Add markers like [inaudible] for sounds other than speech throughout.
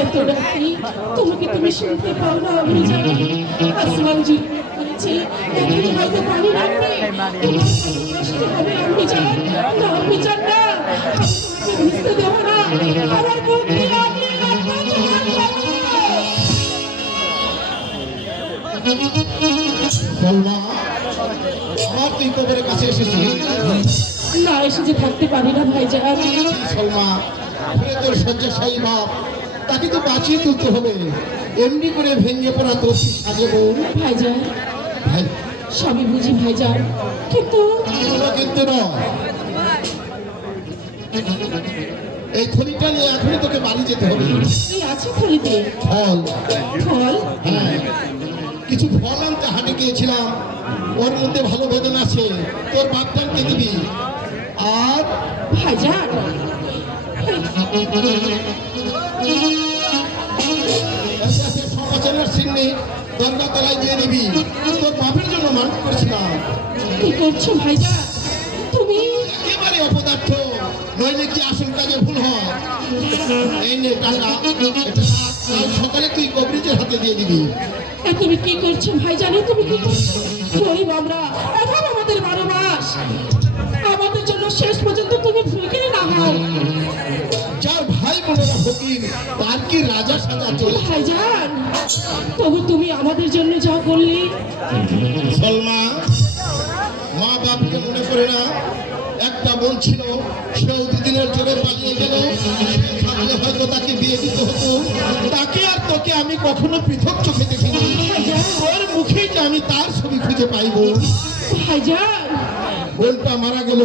এত রাত্রি তোমাকে তুমি শুনতে পাও না আমি জানি। আসমান জুড়ে বলেছি এখনই হয়তো পানি লাগবে। তোমার হবে আমি জান না আমি জান না। আমি তোমাকে না আমার বুক দিয়ে আপনি রাখব তোমার কাছে। বলমা আমার তুই কবরের কাছে এসেছিস না এসে যে থাকতে পারি না ভাইজান সলমা তোর শয্যাশায়ী বাপ তাকে তো বাঁচিয়ে তুলতে হবে। এমনি করে ভেঙে পড়া তোর কি সাজে ভাইজান ভাই। সবই বুঝি ভাইজান কিন্তু কোনো কিন্তু নয়। এই থলিটা নিয়ে এখনই তোকে বাড়ি যেতে হবে। এই আছে থলিতে ফল। ফল? হ্যাঁ। কিছু ফল আনতে হাটে গিয়েছিলাম। ওর মধ্যে ভালো বেদন আছে। তোর বাপটানকে দিবি? আর? ভাইজান। [laughs] সমাচারের চিহ্নে দরগা তলায় দিয়ে দিবি তোর বাপের জন্য মান করেছিলাম কি করছ ভাইজান? তুমি? একেবারে অপদার্থ নইলে কি আসল কাজে ভুল হয়? এই নে টাকা সকালে তুই কবরিজের হাতে দিয়ে দিবি। তুমি কি করছ ভাইজান? এ তুমি কি করছ? গরিব আমরা অভাব আমাদের বারো মাস। আমাদের জন্য শেষ পর্যন্ত তুমি ভুলকে না ভাই ফকির তার কি রাজা সাজা চলে? ভাইজান তবু তুমি আমাদের জন্য যা করলে সলমা মা বাপকে মনে করে না একটা বোন ছিল সেও দুদিনের জোরে পালিয়ে গেল। সে থাকলে হয়তো তাকে বিয়ে দিতে হতো। তাকে আর তোকে আমি কখনো পৃথক চোখে দেখিনি। ওর মুখেই যে আমি তার ছবি খুঁজে পাইব। ভাইজান বোনটা মারা গেল,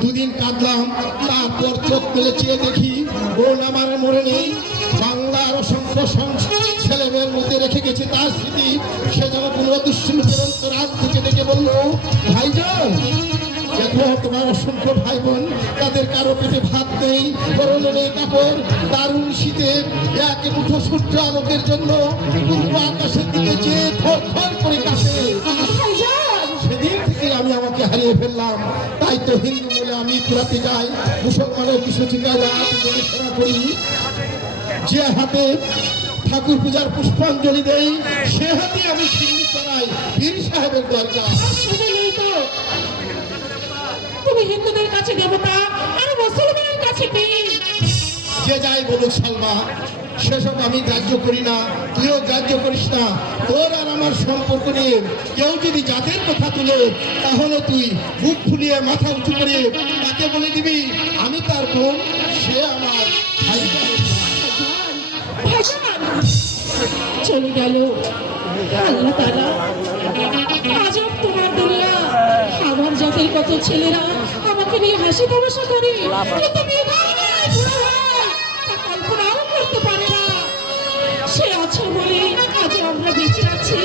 দুদিন কাঁদলাম, তারপর চোখ মেলে চেয়ে দেখি বোন আমার মরে নেই। বাংলার অসংখ্য সংসার ছেলে মেয়ের মধ্যে রেখে গেছে তার স্মৃতি। সে যেন কোনো রাত থেকে ডেকে বলল, ভাইজান, দেখো তোমার অসংখ্য ভাই বোন তাদের কারও পেটে ভাত নেই পরনে নেই, কাপড়, দারুণ শীতে এক মুঠো সূর্য আলোকের জন্য পূর্ব আকাশের দিকে যে থর থর করে কাছে থেকে আমি আমাকে হারিয়ে ফেললাম। তাই তো হিন্দু বলে আমি পুরাতে যাই। মুসলমানের বিশ্বচিকায় রাত গবেষণা করি। যে হাতে ঠাকুর পূজার পুষ্পাঞ্জলি দেই সে হাতে আমি সিন্নি চড়াই। পীর সাহেবের দরকার তুমি হিন্দুদের কাছে দেবতা আর মুসলমানের কাছে যে যাই বলুক সালমা সেসব আমি গ্রাহ্য করি না, তুইও গ্রাহ্য করিস না। তোর আর আমার সম্পর্ক নিয়ে কেউ যদি জাতের কথা তুলে, তাহলে তুই বুক ফুলিয়ে মাথা উঁচু করে তাকে বলে দিবি, আমি তার বোন, সে আমার চলে গেল। তোমার আমার জাতের কত ছেলেরা আমাকে নিয়ে হাসি তামাশা করে সে আছে বলে আজ আমরা বেঁচে আছি।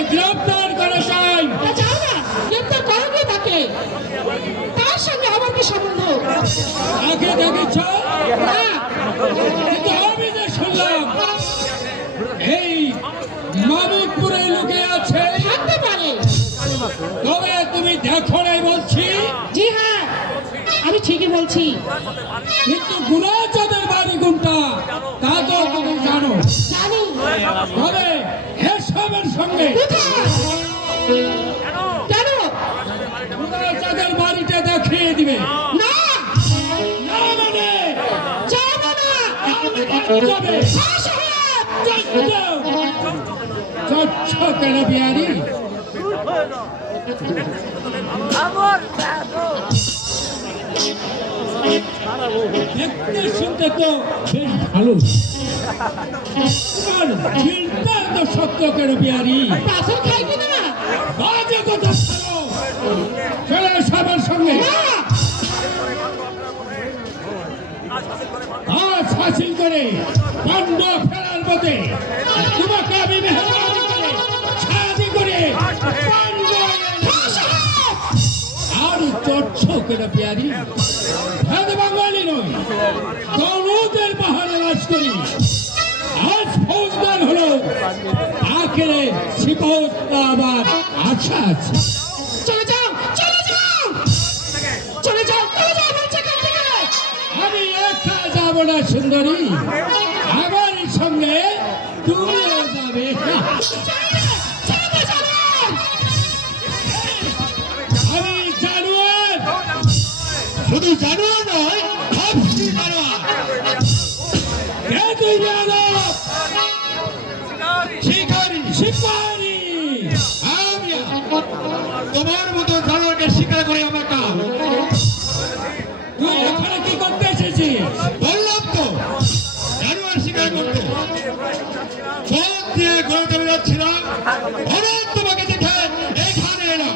তাকে গ্রেফতার করে তা যাও না গ্রেপ্তার করো কে তাকে। তার সঙ্গে আমার কি সম্বন্ধ? তাকে দেখেছ না। কিন্তু আমি যে শুনলাম এই মামুদপুরে লুকে আছে। থাকতে পারে। তবে তুমি দেখো নাই বলছি। জি হ্যাঁ আমি ঠিকই বলছি। কিন্তু গুণাচাঁদের বাড়ি কোনটা তা তো তুমি জানো। জানি। তবে সঙ্গে। কেন? গুণাচাঁদের বাড়িটা দেখিয়ে দিবে। না। না মানে? যাবে কেন বিহারি? দেখতে শুনতে তো বেশ ভালো। শোনো। চলে সবার সঙ্গে আজ হাসিল করে চড়ছ কেন পেয়ারি ভেদ বাঙালি নয় গৌরদের করি ফৌজদার হলো আখেরে সিপোত আবার আশা আছে। চলে যাও চলে যাও! চলে যাও চলে যাও বলছে আমি একা যাব না সুন্দরী। আমার সঙ্গে তুমিও যাবে। আমি জানুয়ার। শুধু জানোয়ার নয় জানোয়ার। তুই শিকারী। শিকারি আমি তোমার মতো জানোয়ারকে শিকার করে আমার কাজ তুই এখানে কি করতে এসেছিস? বললাম তো জানোয়ার শিকার করতে। পথ দিয়ে ঘরে চলে যাচ্ছিলাম। হঠাৎ তোমাকে দেখে এখানে এলাম।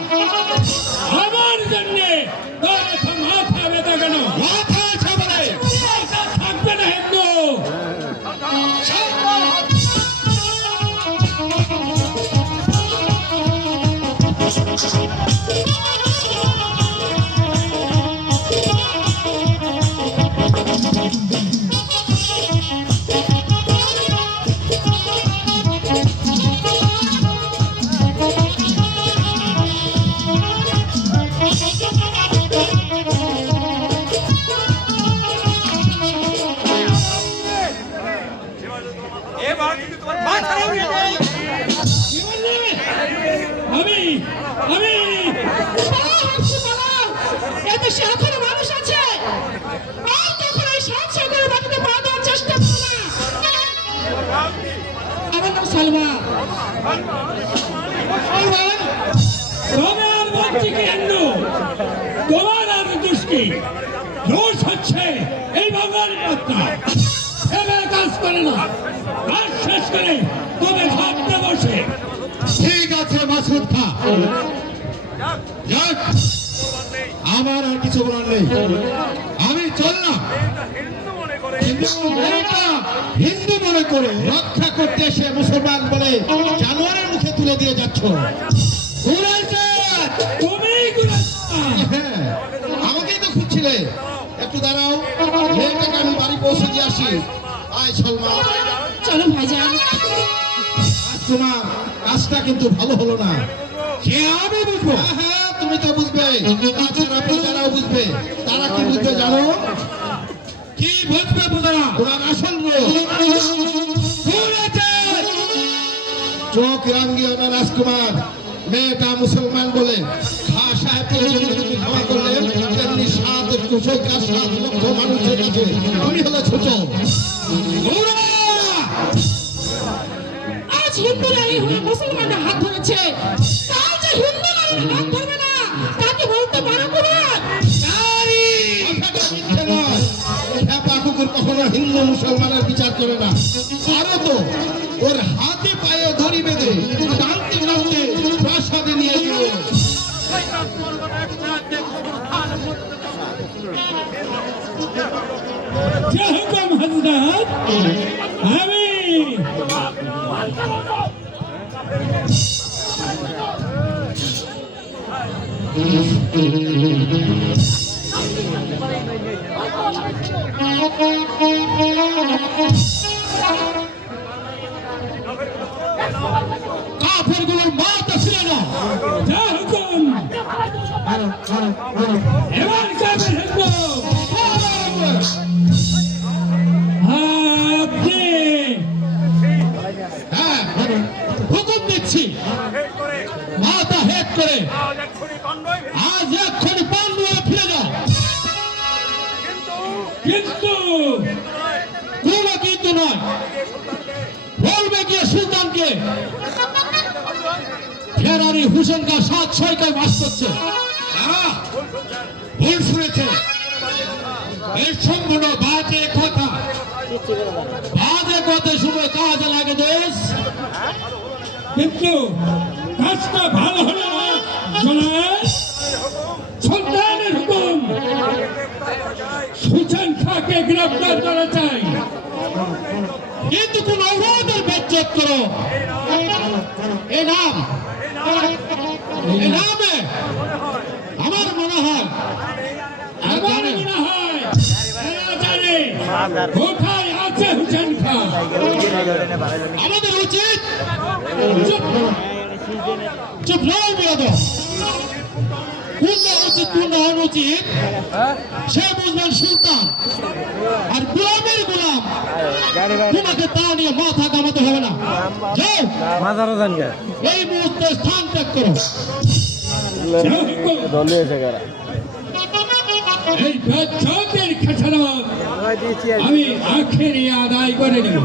আমার আর কিছু বলার নেই। আমি চললাম। হিন্দু মনে করে রক্ষা করতে এসে মুসলমান বলে জানোয়ারের মুখে তুলে দিয়ে যাচ্ছ। হ্যাঁ, আমাকেই তো খুঁজছিলে। একটু দাঁড়াও মেয়েটাকে আমি বাড়ি পৌঁছে দিয়ে আসি। আয় সলমা। চলো ভাইজান। তোমার কাজটা কিন্তু ভালো হলো না। আমি বুঝব? হ্যাঁ তুমি তো বুঝবে। প্রজারাও বুঝবে। তারা কি বুঝবে জানো? কি বুঝবে তোমার আসল চোখ রাঙ্গিও না রাজকুমার। মেয়েটা মুসলমান বলে। খা সাহেবকে তুমি ক্ষমা করলেন তেমনি সাত কুশক সাত লক্ষ মানুষের কাছে তুমি হলো ছোট। আজ হিন্দু নারী মুসলমানের হাত ধরেছে। কখনো হিন্দু মুসলমানের বিচার করে না আরও তো ওর হাতে পায়ে দড়ি বেঁধে টানতে টানতে প্রাসাদে নিয়ে গেল আমি কাফেরগুলোর মাথা ছিল না। এবার ফেরারি হুসেন কা সাত ছয়কায় বাস করছে আহ, ভুল শুনেছে এই সম্পূর্ণ বাজে কথা। বাজে কথা শুনে কাজে লাগে দেশ কিন্তু কাজটা ভালো হলো না জনাব। সুলতানের হুকুম। সুলতান খাকে গ্রেফতার করা চাই। কিন্তু কোন অপরাধের বেজ্জত করো। এ নামে। আমার মনে হয় আমার মনে হয় কোথায় আছে হুসেন খান আমাদের উচিত চুপ নয় বিরোধ কোন উচিত কোন অনুচিত। সে বুঝবেন সুলতান। আর গোলামের গোলাম তোমাকে তা নিয়ে মাথা কামাতে হবে না। এই মুহূর্তে স্থান ত্যাগ করো। এই আমি আখেরি আদায় করে নেব।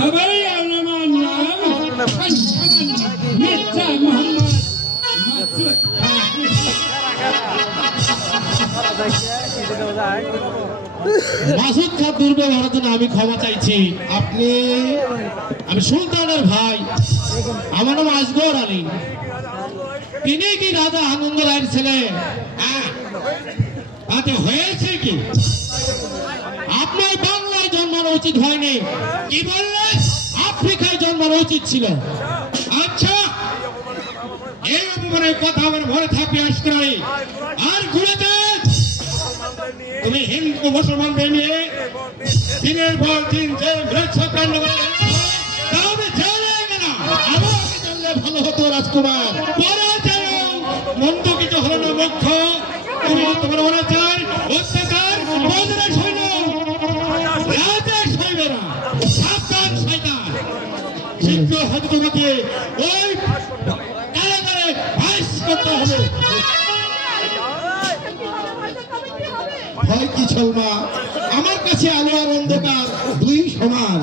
তবেই আমার নাম মির্জা মোহাম্মদ মাসুদ খান দুর্ব্যবহারের জন্য আমি ক্ষমা চাইছি। আপনি আমি সুলতানের ভাই। আমার নাম আসগর আলী। তিনি কি রাজা আনন্দ রায়ের ছেলে? হ্যাঁ। হয়েছে কি? আপনার বাংলায় জন্মানো উচিত হয়নি। কি বললেন? আফ্রিকায় জন্মানো উচিত ছিল। আচ্ছা। এই অপমানের কথা আমার মনে থাকবে আজকাল আর ঘুরেতে তুমি হিন্দু মুসলমানদের নিয়ে দিনের পর দিন যে কাণ্ড করে তাহলে জেলে না। ভালো হতো রাজকুমার। পরে যেন মন্দ কিছু হলো না মুখ্য। তুমি তোমার অনাচার, অত্যাচার, বদলে সৈন্য রাজা না, সাবধান শয়তান তোমাকে ওই ছলমা আমার কাছে আলো আর অন্ধকার দুই সমান।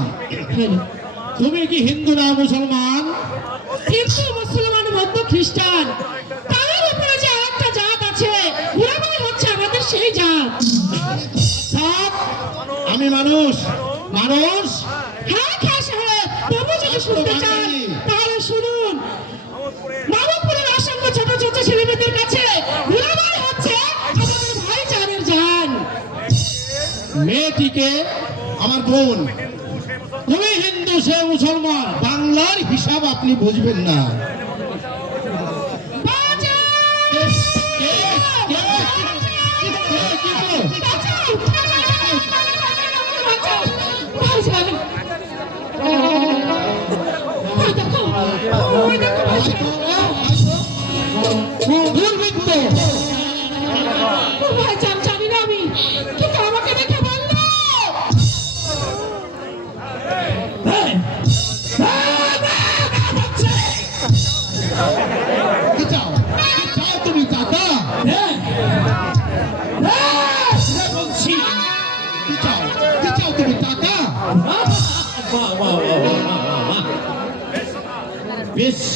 তুমি কি হিন্দু না মুসলমান? হিন্দু মুসলমান বৌদ্ধ খ্রিস্টান তাদের উপরে যে আরেকটা জাত আছে ঘোরাবাই হচ্ছে আমাদের সেই জাত। আমি মানুষ। মানুষ? হ্যাঁ খা সাহেব তবু যদি শুনতে চান মেয়েটিকে আমার বোন। তুমি হিন্দু সে মুসলমান বাংলার হিসাব আপনি বুঝবেন না। বাঁচাও!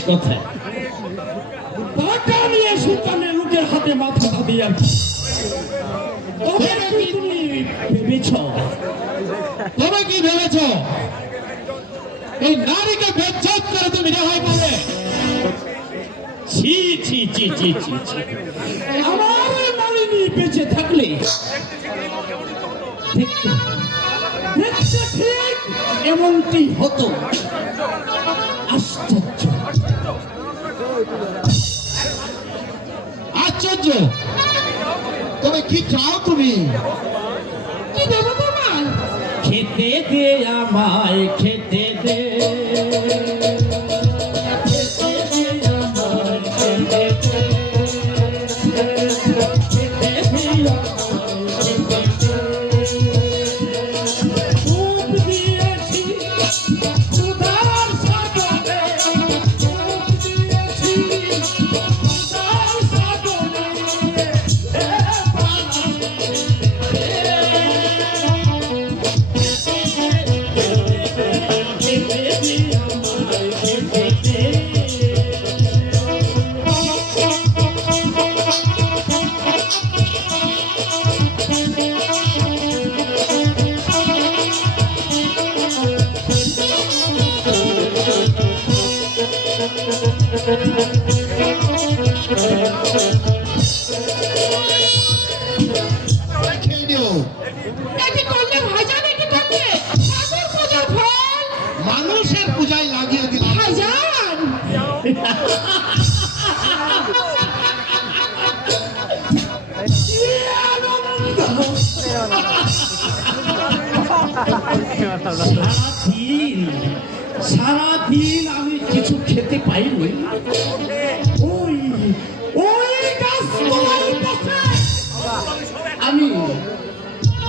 কথা টাকা নিয়ে সুলতানের লোকের হাতে মাথা দিয়ে তবে কি তুমি ভেবেছ? তবে কি ভেবেছ? এই নারীকে বেজ্জত করে তুমি রেহাই পাবে। ছি ছি ছি ছি ছি ছি। আমার বেঁচে থাকলে ঠিক এমনটি হতো। আশ্চর্য। আশ্চর্য। তবে কি চাও তুমি? কি দেবো তোমার? খেতে দে আমায় খেতে দে। খেতে মানুষের পূজায় সারাদিন সারাদিন কিছু খেতে পাইনি। ওই আমি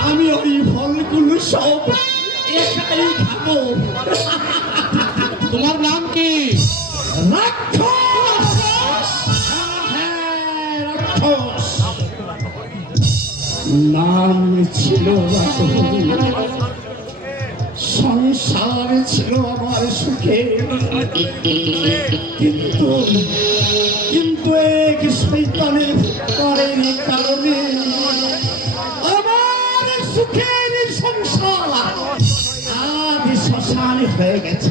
আমি ওই ফলগুলো সব একাই খাব। তোমার নাম কি? রাক্ষস! হ্যাঁ, রাক্ষস। নাম ছিল। সংসার ছিল আমার সুখে। কিন্তু কিন্তু এক শৈতানের করেন কারণে আমার সুখের সংসার আজ শ্মশান হয়ে গেছে।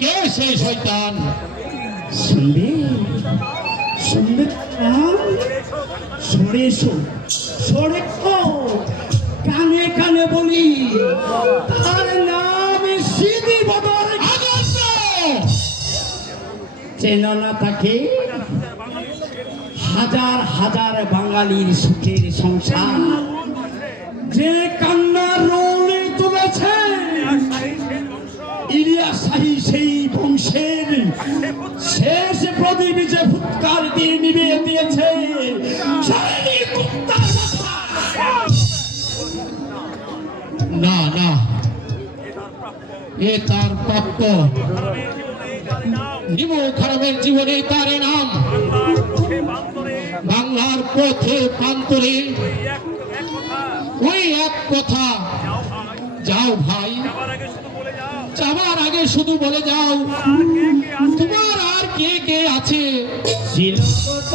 কে সেই শয়তান? শুনবে শুনবে সরে সরে কানে কানে বলি, তার নাম সিদি বদর চেনা না তাকে, হাজার হাজার বাঙালির সুখের সংসার। যে কান্নার রোল তুলেছে, ইলিয়াস শাহী সেই বংশের শেষ প্রদীপ যে ফুৎকার দিয়ে নিবে দিয়েছে। না না। এ তার প্রাপ্য। নিমু খারাপের জীবনে তার নাম বাংলার পথে প্রান্তরে। ওই এক কথা। যাও ভাই। যাবার আগে শুধু বলে যাও। তোমার আর কে কে আছে? কত